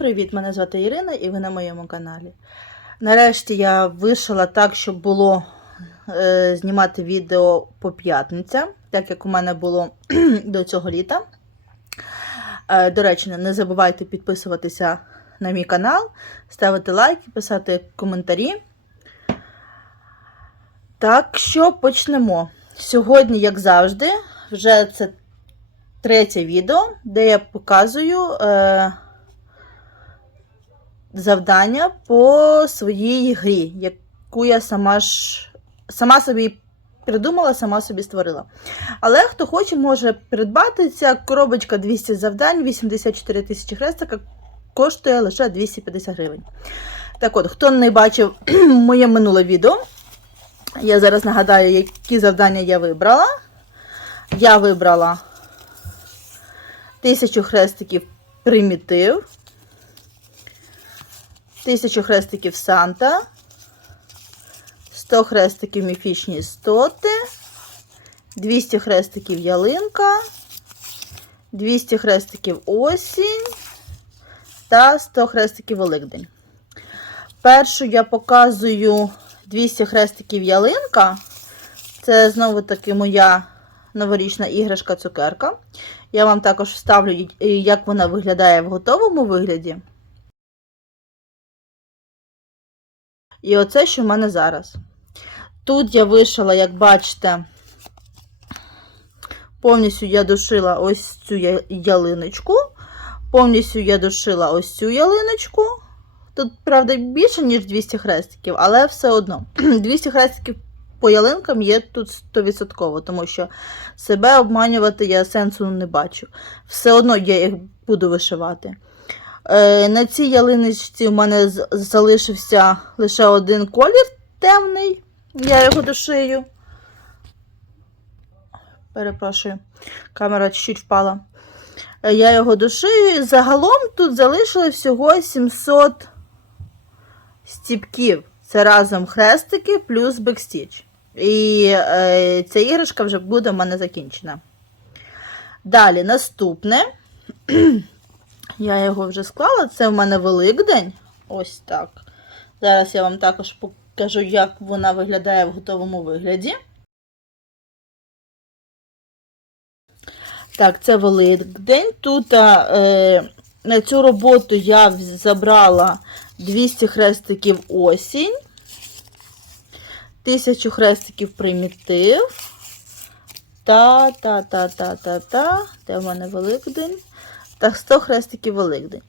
привіт! Мене звати Ірина і ви на моєму каналі. Нарешті я вирішила так, щоб було е, знімати відео по п'ятницям, так як у мене було до цього літа. Е, до речі, не забувайте підписуватися на мій канал, ставити лайки, писати коментарі. Так що почнемо. Сьогодні, як завжди, вже це третє відео, де я показую е, завдання по своїй грі, яку я сама ж сама собі придумала, сама собі створила. Але хто хоче, може придбати ця коробочка 200 завдань, 84 тисячі хрестика, коштує лише 250 гривень. Так от, хто не бачив моє минуле відео, я зараз нагадаю, які завдання я вибрала. Я вибрала 1000 хрестиків примітив, 1000 хрестиків Санта, 100 хрестиків міфічні істоти, 200 хрестиків ялинка, 200 хрестиків осінь та 100 хрестиків Великдень. Першу я показую 200 хрестиків ялинка. Це знову таки моя новорічна іграшка цукерка. Я вам також вставлю, як вона виглядає в готовому вигляді. І оце, що в мене зараз. Тут я вишила, як бачите, повністю я дошила ось цю ялиночку. Повністю я дошила ось цю ялиночку. Тут, правда, більше, ніж 200 хрестиків, але все одно. 200 хрестиків по ялинкам є тут 100%, тому що себе обманювати я сенсу не бачу. Все одно я їх буду вишивати. Е, на цій ялиночці у мене залишився лише один колір темний. Я його дошию. Перепрошую, камера чуть-чуть впала. Е, я його дошию і загалом тут залишили всього 700 стіпків. Це разом хрестики плюс бекстіч. І е, ця іграшка вже буде в мене закінчена. Далі, наступне. я його вже склала. Це в мене Великдень. Ось так. Зараз я вам також покажу, як вона виглядає в готовому вигляді. Так, це Великдень. Тут е, на цю роботу я забрала 200 хрестиків осінь. 1000 хрестиків примітив. Та-та-та-та-та-та. Де в мене Великдень? Так, 100 хрестиків Великдень.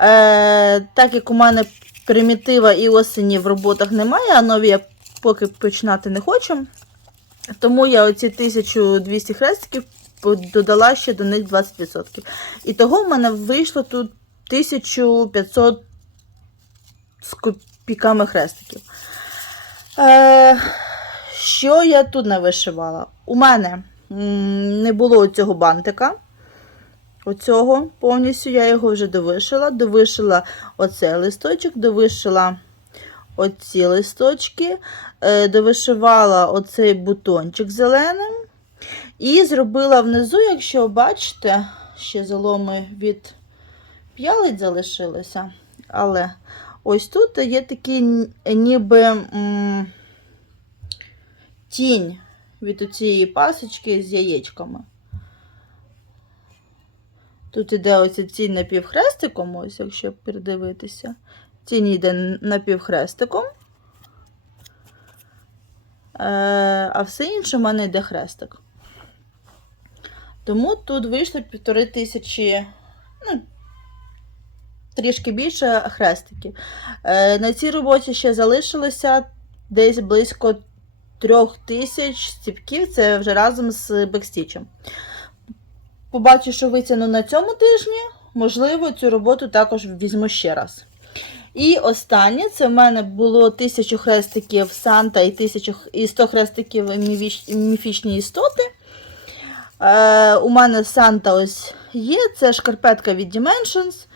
Е, Так як у мене примітива і осені в роботах немає, а нові я поки починати не хочу. Тому я оці 1200 хрестиків додала ще до них 20%. І того в мене вийшло тут 1500 з копійками хрестиків. Е, Що я тут не вишивала? У мене не було цього бантика. Оцього повністю я його вже довишила. Довишила оцей листочок, довишила оці листочки, е, довишивала оцей бутончик зеленим. І зробила внизу, якщо бачите, ще заломи від п'ялиць залишилися. Але ось тут є такий ніби тінь від цієї пасочки з яєчками. Тут іде ось тінь напівхрестиком, ось, якщо передивитися. Тінь йде напівхрестиком. Е, а все інше в мене йде хрестик. Тому тут вийшло півтори тисячі, ну, трішки більше хрестиків. Е, на цій роботі ще залишилося десь близько трьох тисяч стіпків, це вже разом з бекстічем. Побачу, що витягну на цьому тижні, можливо, цю роботу також візьму ще раз. І останнє це в мене було 1000 хрестиків Санта і 1000, і 100 хрестиків міфічні істоти. Е, У мене Санта ось є, це шкарпетка від Dimensions.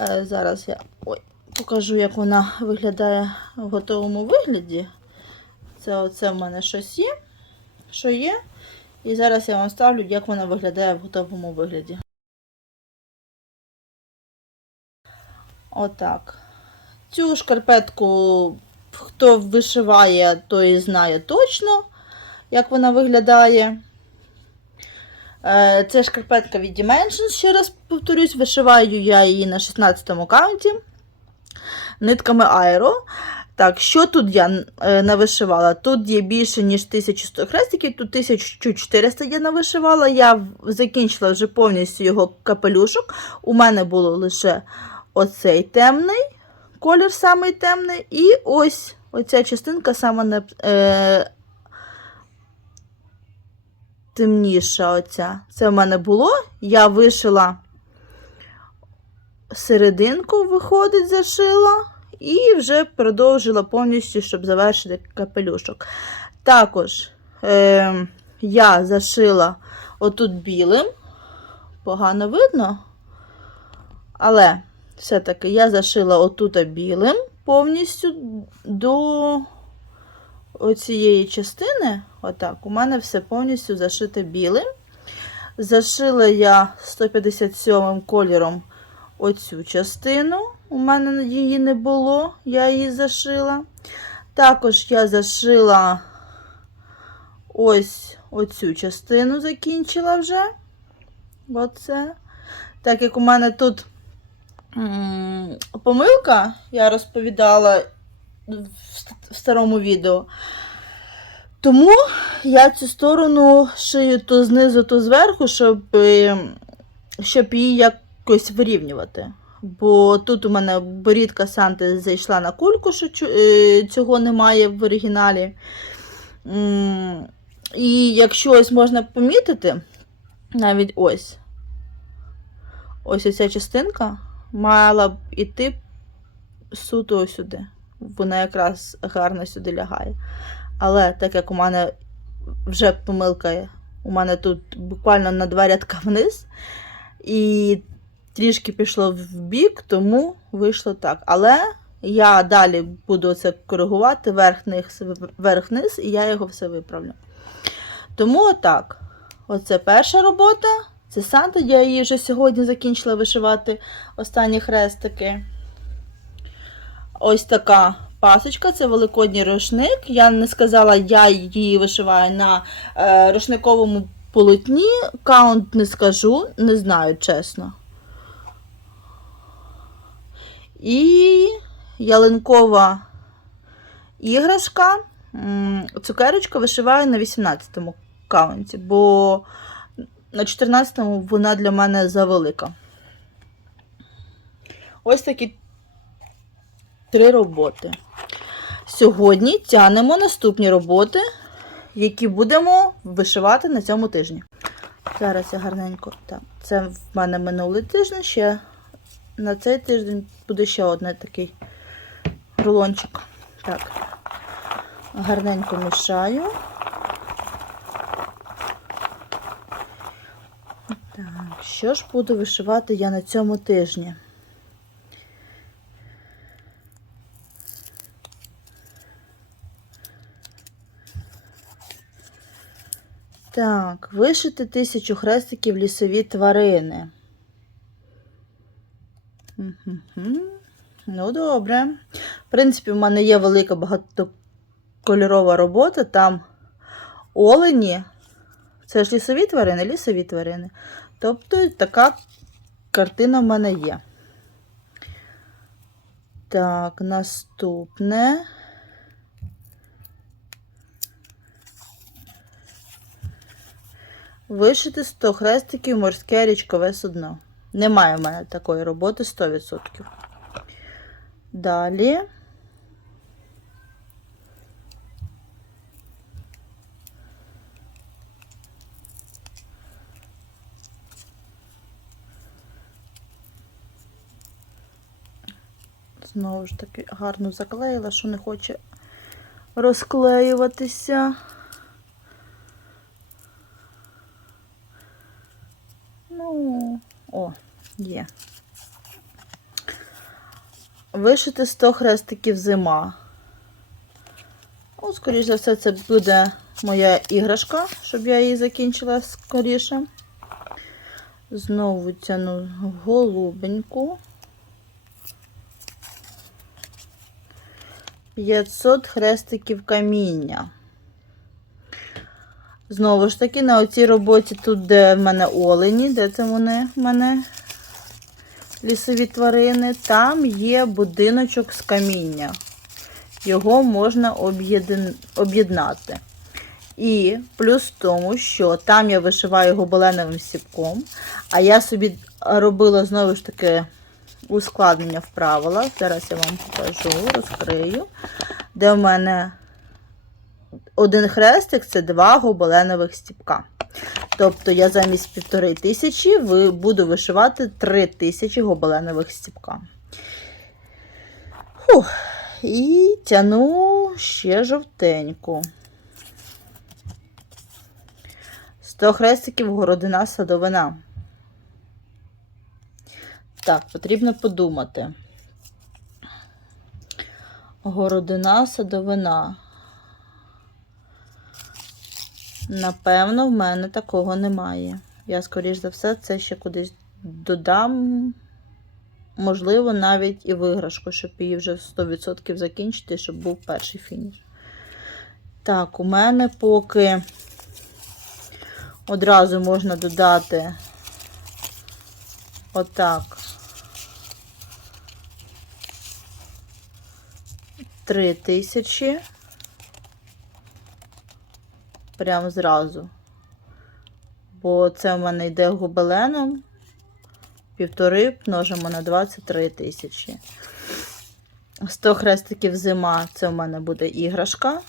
Е, Зараз я ой, покажу, як вона виглядає в готовому вигляді. Це оце в мене щось є, що є. І зараз я вам ставлю, як вона виглядає в готовому вигляді. Отак. Цю шкарпетку, хто вишиває, той знає точно, як вона виглядає. Е, Це шкарпетка від Dimensions, ще раз повторюсь, вишиваю я її на 16-му каунті нитками Aero. Так, що тут я е, навишивала? Тут є більше, ніж 1100 хрестиків, тут 1400 я навишивала. Я закінчила вже повністю його капелюшок. У мене було лише оцей темний колір, самий темний, і ось оця частинка саме не, е, темніша. Оця. Це в мене було. Я вишила серединку, виходить, зашила. І вже продовжила повністю, щоб завершити капелюшок. Також е, я зашила отут білим. Погано видно. Але все-таки я зашила отут білим повністю до оцієї частини. Отак, у мене все повністю зашите білим. Зашила я 157 кольором оцю частину. У мене її не було, я її зашила. Також я зашила ось оцю частину, закінчила вже. Оце. Так як у мене тут помилка, я розповідала в старому відео. Тому я цю сторону шию то знизу, то зверху, щоб, щоб її якось вирівнювати. Бо тут у мене борідка Санти зайшла на кульку, що е, цього немає в оригіналі. І якщо ось можна помітити, навіть ось ось ця частинка мала б іти суто сюди. Вона якраз гарно сюди лягає. Але так як у мене вже помилка у мене тут буквально на два рядка вниз, і трішки пішло в бік, тому вийшло так. Але я далі буду це коригувати верх-низ, верх-низ, і я його все виправлю. Тому отак. Оце перша робота. Це Санта, я її вже сьогодні закінчила вишивати останні хрестики. Ось така пасочка, це великодній рушник. Я не сказала, я її вишиваю на е, рушниковому полотні. Каунт не скажу, не знаю, чесно. І ялинкова іграшка. Цукерочка вишиваю на 18-му каунті, бо на 14-му вона для мене завелика. Ось такі три роботи. Сьогодні тянемо наступні роботи, які будемо вишивати на цьому тижні. Зараз я гарненько. Так, це в мене минулий тиждень. Ще на цей тиждень буде ще один такий рулончик. Так, гарненько мішаю. Так, що ж буду вишивати я на цьому тижні? Так, вишити тисячу хрестиків лісові тварини. Ну, добре. В принципі, в мене є велика багатокольорова робота. Там олені. Це ж лісові тварини, лісові тварини. Тобто така картина в мене є. Так, наступне. Вишити 100 хрестиків морське річкове судно. Немає в мене такої роботи 100%. Далі. Знову ж таки гарно заклеїла, що не хоче розклеюватися. Ну, о, є. Вишити 100 хрестиків зима. Ну, скоріш за все, це буде моя іграшка, щоб я її закінчила скоріше. Знову тяну голубеньку. 500 хрестиків каміння. Знову ж таки, на оцій роботі тут, де в мене олені, де це вони в мене лісові тварини, там є будиночок з каміння. Його можна об'єдн- об'єднати. І плюс в тому, що там я вишиваю гобеленовим сіпком, а я собі робила знову ж таки ускладнення в правилах. Зараз я вам покажу, розкрию. Де в мене один хрестик це два гобеленових стіпка. Тобто я замість півтори тисячі буду вишивати три тисячі гобеленових стіпка. Фух. І тяну ще жовтеньку. 100 хрестиків городина садовина. Так, потрібно подумати. Городина садовина. Напевно, в мене такого немає. Я, скоріш за все, це ще кудись додам. Можливо, навіть і виграшку, щоб її вже 100% закінчити, щоб був перший фініш. Так, у мене поки одразу можна додати отак. Три тисячі. Прямо зразу. Бо це в мене йде гобеленом. Півтори множимо на 23 тисячі. 100 хрестиків зима це в мене буде іграшка.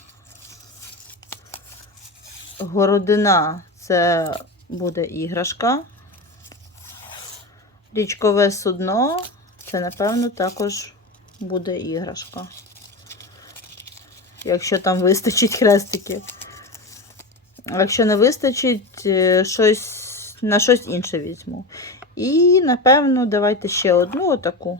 Городина це буде іграшка. Річкове судно це, напевно, також буде іграшка. Якщо там вистачить хрестиків. Якщо не вистачить, е, щось, на щось інше візьму. І, напевно, давайте ще одну отаку.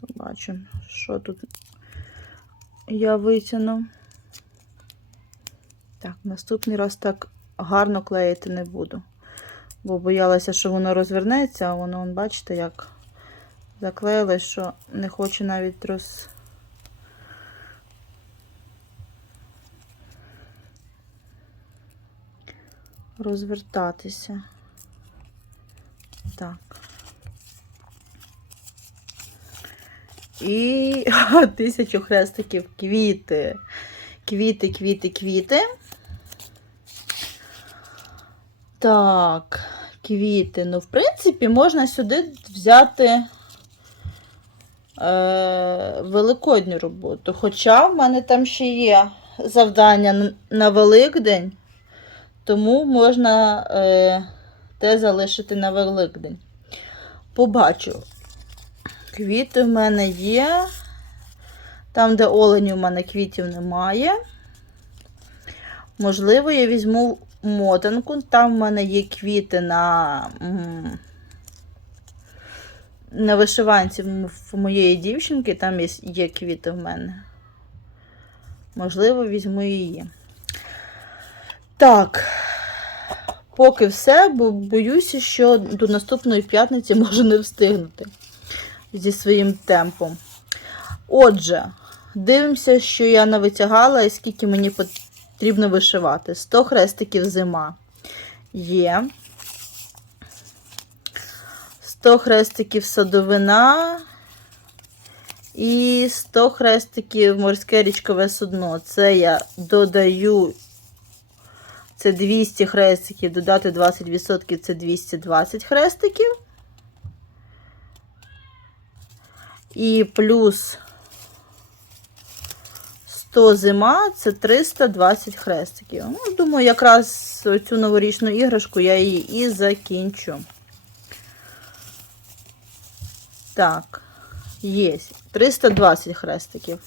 Побачимо, що тут я витягну. Так, наступний раз так гарно клеїти не буду. Бо боялася, що воно розвернеться, а воно, бачите, як заклеїлось, що не хочу навіть роз. розвертатися. Так. І тисячу хрестиків квіти. Квіти, квіти, квіти. Так, квіти. Ну, в принципі, можна сюди взяти е, великодню роботу. Хоча в мене там ще є завдання на Великдень, тому можна е, те залишити на Великдень. Побачу. Квіти в мене є. Там, де олені, у мене квітів немає. Можливо, я візьму мотанку. Там в мене є квіти на, на вишиванці в моєї дівчинки. Там є, є квіти в мене. Можливо, візьму її. Так. Поки все, бо боюся, що до наступної п'ятниці можу не встигнути зі своїм темпом. Отже, дивимося, що я навитягала і скільки мені потрібно вишивати. 100 хрестиків зима є. 100 хрестиків садовина. І 100 хрестиків морське річкове судно. Це я додаю. Це 200 хрестиків, додати 20% це 220 хрестиків. І плюс 100 зима це 320 хрестиків. Ну, думаю, якраз цю новорічну іграшку я її і закінчу. Так, є 320 хрестиків.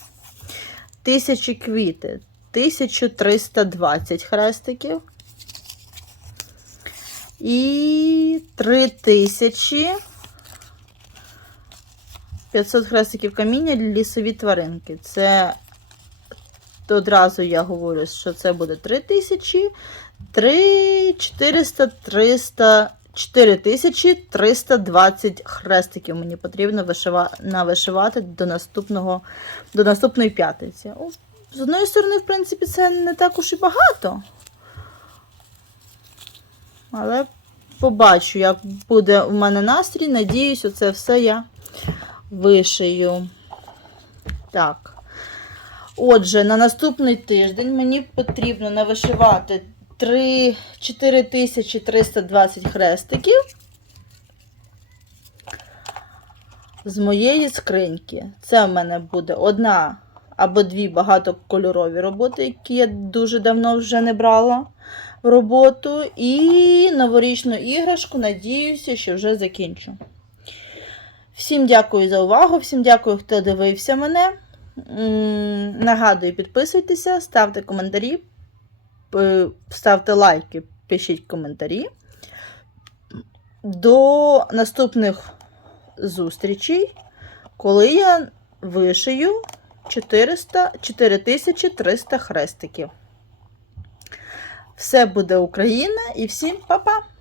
Тисячі квіти. 1320 хрестиків. І 3000 500 хрестиків каміння для лісові тваринки. Це то одразу я говорю, що це буде 3 тисячі, 3 400, 300, 4320 хрестиків мені потрібно вишива, навишивати до, наступного, до наступної п'ятниці. З одної сторони, в принципі, це не так уж і багато. Але побачу, як буде у мене настрій. Надіюсь, оце все я вишию. Так. Отже, на наступний тиждень мені потрібно навишивати 3 4320 хрестиків з моєї скриньки. Це в мене буде одна або дві багатокольорові роботи, які я дуже давно вже не брала в роботу. І новорічну іграшку, надіюся, що вже закінчу. Всім дякую за увагу, всім дякую, хто дивився мене. Нагадую, підписуйтеся, ставте коментарі, ставте лайки, пишіть коментарі. До наступних зустрічей, коли я вишию 400, 4300 хрестиків. Все буде Україна і всім па-па!